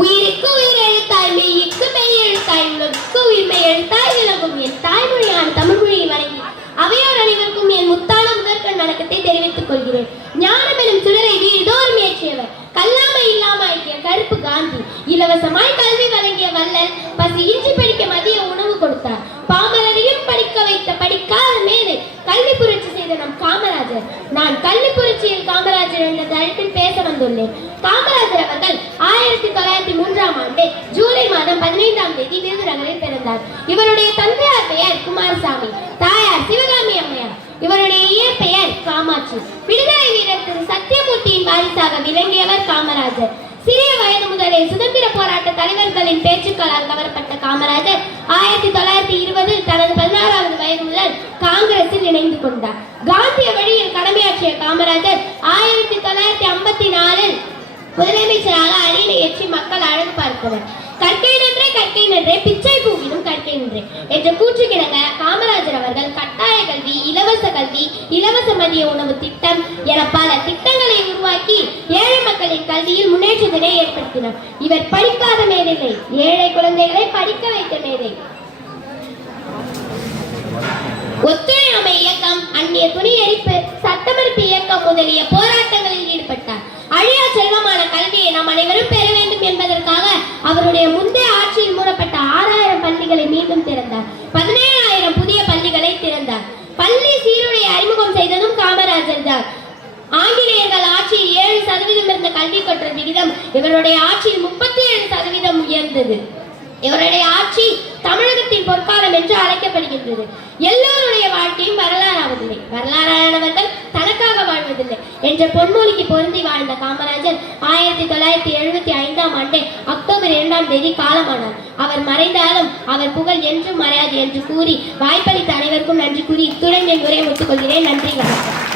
உயிருக்கு உயிர் எழுத்தாய் மெய்யுக்கு மெய் எழுத்தாய் உலகுக்கு உயிர்மை எழுத்தாய் விலகும் என் தாய்மொழியான தமிழ் மொழியை வழங்கி அவையோர் அனைவருக்கும் என் முத்தான முதற்கண் வணக்கத்தை தெரிவித்துக் கொள்கிறேன். ஞானம் எனும் சுடரை வீழ்தோறும் ஏற்றியவர் கல்லாமை இல்லாம ஆக்கிய கருப்பு காந்தி இலவசமாய் கல்வி வழங்கிய வல்லல் பசி இஞ்சி படிக்க மதிய உணவு கொடுத்தார். பாமரரையும் படிக்க வைத்த படிக்காத மேலு கல்வி புரட்சி செய்த நம் காமராஜர். நான் கல்வி புரட்சியில் காமராஜர் என்ற தலைப்பில் பேச வந்துள்ளேன். காமராஜர் அவர்கள் ஆயிரத்தி தொள்ளாயிரத்தி மூன்றாம் ஆண்டு ஜூலை மாதம் பதினைந்தாம் தேதி விருதுநகரில் பிறந்தார். இவருடைய தந்தையார் பெயர் குமாரசாமி தாயார் சிவகாமி அம்மையார். இவருடைய இயற்பெயர் காமாட்சி. விடுதலை வீரர் திரு சத்தியமூர்த்தியின் வாரிசாக விளங்கியவர் காமராஜர். சிறிய வயது முதலே சுதந்திர போராட்ட தலைவர்களின் பேச்சுக்களால் கவரப்பட்ட காமராஜர் ஆயிரத்தி தொள்ளாயிரத்தி இருபதில் தனது பதினாறாவது வயது முதல் காங்கிரஸில் இணைந்து கொண்டார். காந்திய வழியில் கடமையாற்றிய காமராஜர் ஆயிரத்தி தொள்ளாயிரத்தி ஐம்பத்தி நாலில் முதலமைச்சராக அரியணை ஏற்றி மக்கள் அழகு பார்த்தனர் கற்கை நின்றே கற்கை நின்றே பிச்சை பூவினும் கற்கை நின்றே. என்ற கூற்றுக்கிணங்க காமராஜர் அவர்கள் கட்டாய கல்வி இலவச கல்வி இலவச மதிய உணவு திட்டம் என பல திட்டங்களை உருவாக்கி ஏழை மக்களின் கல்வியில் முன்னேற்றத்தினை ஏற்படுத்தினார். இவர் படிக்காத மேதில்லை ஏழை குழந்தைகளை படிக்க வைத்த மேதை ஒத்துழையாமை இயக்கம் அந்நிய துணி எரிப்பு சட்டமறுப்பு இயக்கம் முதலிய போராட்டங்களில் ஈடுபட்டார். அழியா செல்வமான கல்வியை நாம் அனைவரும் பெற வேண்டும் என்பதற்காக அவருடைய முந்தைய ஆட்சியில் மூடப்பட்ட ஆறாயிரம் பள்ளிகளை மீண்டும் திறந்தார். பதினேழாயிரம் புதிய பள்ளிகளை திறந்தார். பள்ளி சீருடைய அறிமுகம் செய்ததும் காமராஜர் தான். ஆங்கிலேயர்கள் ஆட்சியில் ஏழு சதவீதம் இருந்த கல்வி கற்ற விகிதம் இவருடைய ஆட்சியில் முப்பத்தி ஏழு சதவீதம் உயர்ந்தது. இவருடைய ஆட்சி தமிழகத்தின் பொற்காலம் என்று அழைக்கப்படுகின்றது. எல்லோருடைய வாழ்க்கையும் வரலாறு என்ற பொன்மொழிக்கு பொருந்தி வாழ்ந்த காமராஜர் ஆயிரத்தி தொள்ளாயிரத்தி எழுபத்தி ஐந்தாம் ஆண்டு அக்டோபர் இரண்டாம் தேதி காலமானார். அவர் மறைந்தாலும் அவர் புகழ் என்றும் மறையாது என்று கூறி வாய்ப்பளித்த அனைவருக்கும் நன்றி கூறி இத்துடன் என் உரையை ஒத்துக்கொள்கிறேன் நன்றி வணக்கம்.